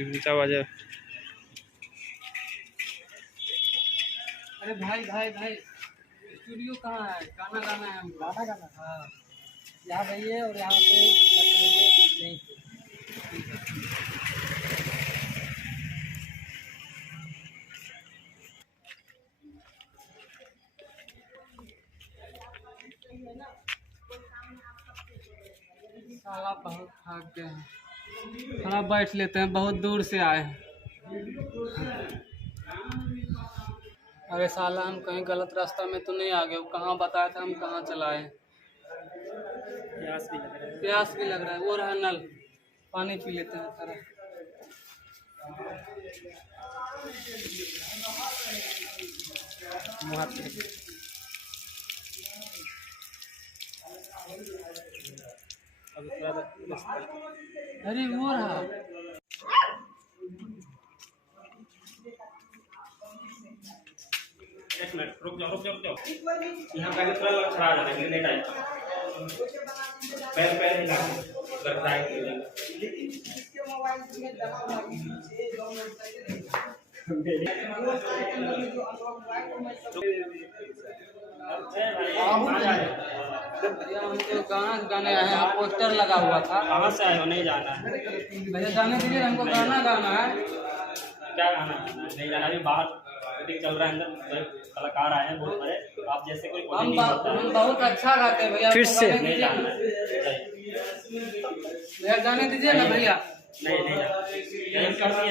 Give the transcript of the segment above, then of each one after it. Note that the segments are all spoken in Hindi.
नीचा बाजा। अरे भाई भाई भाई, स्टूडियो कहाँ है? गाना गाना है हमको। गाना गाना? हाँ, यहाँ रहिए और यहाँ पे नहीं। साला बहुत थक गए हैं, थोड़ा बैठ लेते हैं, बहुत दूर से आए हैं। अरे साला हम कहीं गलत रास्ता में तो नहीं आ गए? कहाँ बताया था हम कहाँ चलाए? प्यास भी लग रहा है। वो रहा नल, पानी पी लेते हैं सारा। अरे वो रहा। एक मिनट रुक जाओ। यहाँ पहले थोड़ा खड़ा आ जाता है, टाइम पैर हिला करता है। हमको गाना गाने आए हैं, पोस्टर लगा हुआ था। कहाँ से आए हो? नहीं जाना है भैया, जाने दीजिए, हमको गाना गाना है। क्या गाना है? नहीं जाना, अभी बाहर शूटिंग चल रहा है, अंदर कलाकार आए हैं बहुत बड़े, आप जैसे कोई हम बहुत अच्छा गाते हैं भैया। फिर से नहीं जाना है भैया, जाने दीजिए ना भैया। नहीं जाना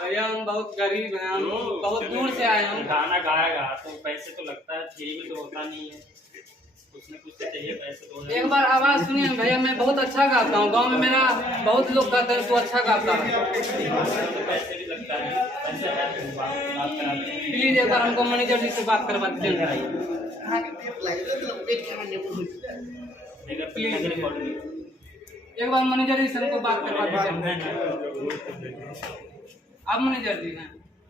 भैया, हम बहुत गरीब हैं, हम बहुत दूर से आए हैं। गाना गाएगा तो पैसे तो लगता है, फ्री में तो होता नहीं है, कुछ न कुछ तो चाहिए, पैसे तो। एक बार आवाज सुनिए भैया, मैं बहुत अच्छा गाता हूँ। गांव में मेरा बहुत लोग कहते हैं तू अच्छा गाता है। पैसे भी लगता है, पैसे है, बात करा दें। प्लीज एक बार हमको मैनेजर जी से बात करवा दीजिए। एक बार मैनेजर जी से हमको बात करवा दीजिए। आप मैनेजर जी हैं?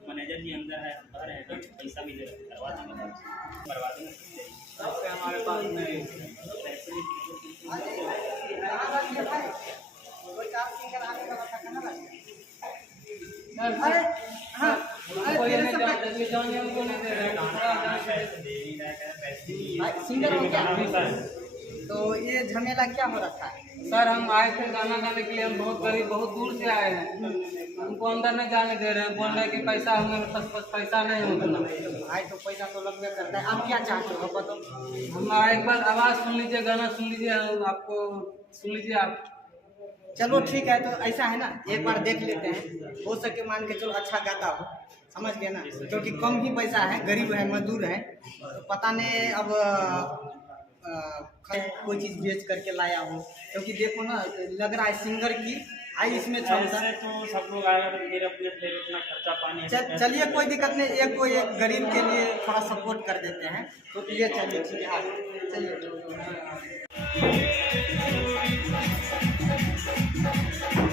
मैनेजर जी अंदर है, बाहर है, तो पैसा भी दे रहे, करवा देंगे। पैसे हमारे पास नहीं। सिंगर हो क्या? तो ये झमेला क्या हो रखा है? सर, हम आए थे गाना गाने के लिए। हम बहुत गरीब, बहुत दूर से आए हैं। हमको अंदर नहीं जाने दे रहे हैं, बोल रहे हैं कि पैसा हमें पास पैसा नहीं होता। भाई तो पैसा तो लगभग करता है, आप क्या चाहते हो बताओ? हम एक बार आवाज़ सुन लीजिए, गाना सुन लीजिए, आपको सुन लीजिए आप। चलो ठीक है, तो ऐसा है ना, एक बार देख लेते हैं, हो सके मान के चलो अच्छा गाता हो, समझ गए ना? क्योंकि कम ही पैसा है, गरीब है, मजदूर है, तो पता नहीं अब कोई चीज़ बेच करके लाया हो। क्योंकि देखो ना, लग रहा है सिंगर की आई इसमें क्षमता। तो सब लोग आएगा तो मेरे अपने इतना खर्चा पानी। चलिए कोई दिक्कत नहीं, एक गरीब के लिए थोड़ा सपोर्ट कर देते हैं। तो ये चलिए ठीक है, चलिए।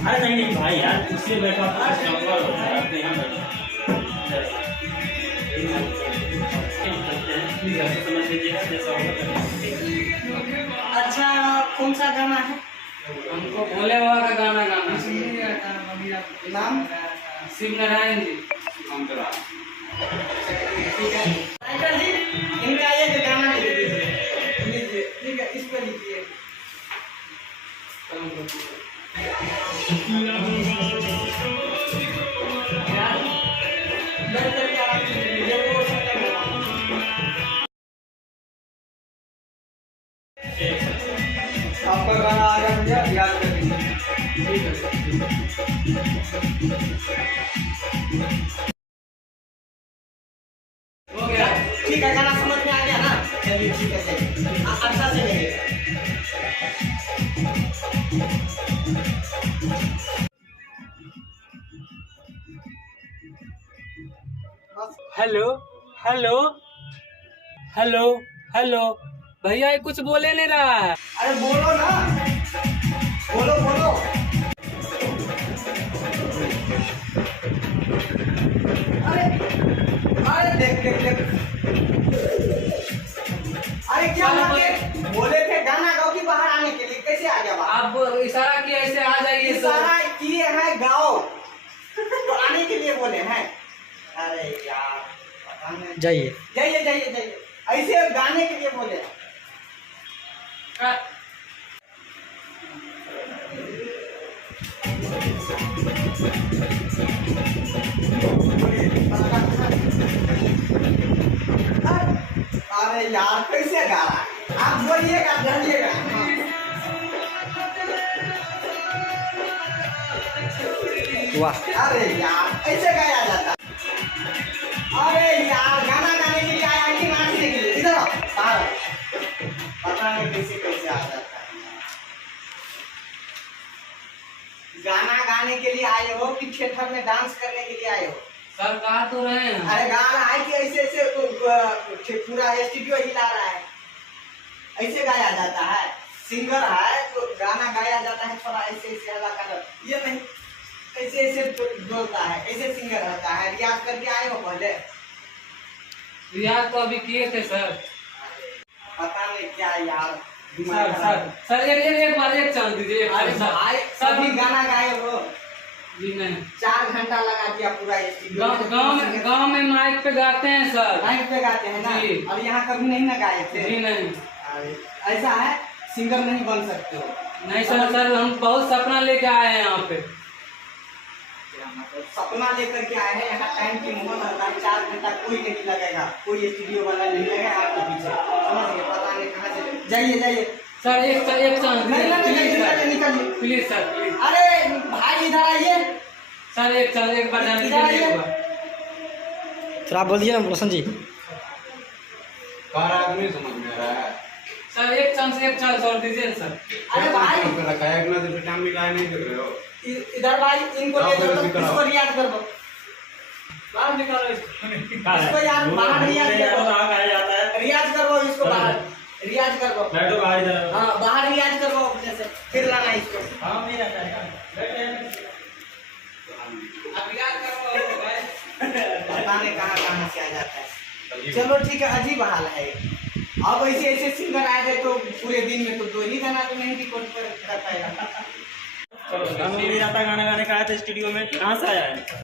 अरे नहीं भाई यार, उससे बैठा अच्छा, कौन सा गाना है? हमको भोले बाबा का गाना गाना। नाम? शिव नारायण जी। ठीक है, टाइटल जी इनका एक गाना लिख लीजिए। ठीक है, इस पे लिखिए। आपका गाना आ गया भैया, याद कर लीजिए। हो गया? ठीक है, गाना समझ में आ गया ना? चलिए ठीक है, चलिए अच्छा से लेंगे। हेलो हेलो हेलो हेलो भैया, ये कुछ बोले नहीं रहा है। अरे बोलो ना, बोलो बोलो। अरे अरे देख देख देख, अरे क्या बोले थे गाना गाओ कि बाहर आने के लिए, कैसे आ गया बाहर? आप इशारा किया ऐसे आ जाइए। इशारा किए हैं गाओ तो आने के लिए बोले हैं। अरे यार पता नहीं। जाइए जाइए जाइए जाइए, ऐसे गाने के लिए बोले। अरे यार कैसे गा रहा है, आप बोलिएगा जाइएगा। वाह अरे यार ऐसे गाया जाता। अरे यार गाना गाने के लिए आया है कि नाचने के लिए? इधर आओ, बाहर आओ। पता नहीं कैसे कैसे आ जाता है। गाना गाने के लिए आए हो कि थिएटर में डांस करने के लिए आए हो? सर कहा तो रहे हैं। अरे गा रहा है कि ऐसे ऐसे पूरा स्टूडियो हिला रहा है, ऐसे गाया जाता है? सिंगर है तो गाना गाया जाता है, थोड़ा ऐसे ऐसे हल्ला कर, ये नहीं ऐसे ऐसे बोलता है, ऐसे सिंगर रहता है। रियाज करके आए हो पहले? रियाज तो अभी किए थे सर। पता नहीं क्या यार सर सर सर एक बार एक चांस दीजिए। अरे भाई सभी गाना गाए हो? जी नहीं, 4 घंटा लगा दिया पूरा स्टूडियो। गाँव में माइक पे गाते हैं सर। माइक पे गाते हैं ना? जी। और यहाँ कभी नहीं ना गाए थे? जी नहीं। अरे ऐसा है, सिंगर नहीं बन सकते हो? नहीं सर, सर हम बहुत सपना लेके आए हैं यहाँ पे। सपना लेकर के आए हैं यहाँ, टाइम की मोहन रहता है। 4 घंटा कोई नहीं लगेगा, कोई स्टूडियो वाला नहीं लगेगा आपके पीछे, समझ गए? पता नहीं कहाँ से। जाइए जाइए सर एक चांस निकलिए निकलिए। Please sir please. अरे भाई इधर आइए सर एक चांस, एक बार जाने इधर दीजिए। आइए। फिर आप बोल दिए ना रोशन जी। कार आदमी समझ में आ रहा है। सर एक चांस और दीजिए सर। अरे भाई रखा है इतना देर से टाइम निकाले नहीं देख रहे हो। इधर भाई इनको ले जाओ, इसको रियाज कर दो। बाहर निकालो इसको यार बाहर रियाज कर दो। कहाँ गाया जाता है? रियाज करो इसको, बाहर रियाज कर दो। बैठो बाहर इधर। हाँ बाहर रियाज कर दो अपने से, फिर लाना इसको। हाँ नहीं रहता है, बैठे हैं। अब याद करो भाई। पता नहीं कहाँ से आ जाता है। चलो ठीक है, अजीब हाल है। अब ऐसे ऐसे सिंगर आ गए तो पूरे दिन में तो 2 ही गाना तो नहीं रिकॉर्ड कर पाएगा। चलो नहीं आता गाना गाने का आया था स्टूडियो में, कहाँ से आया है?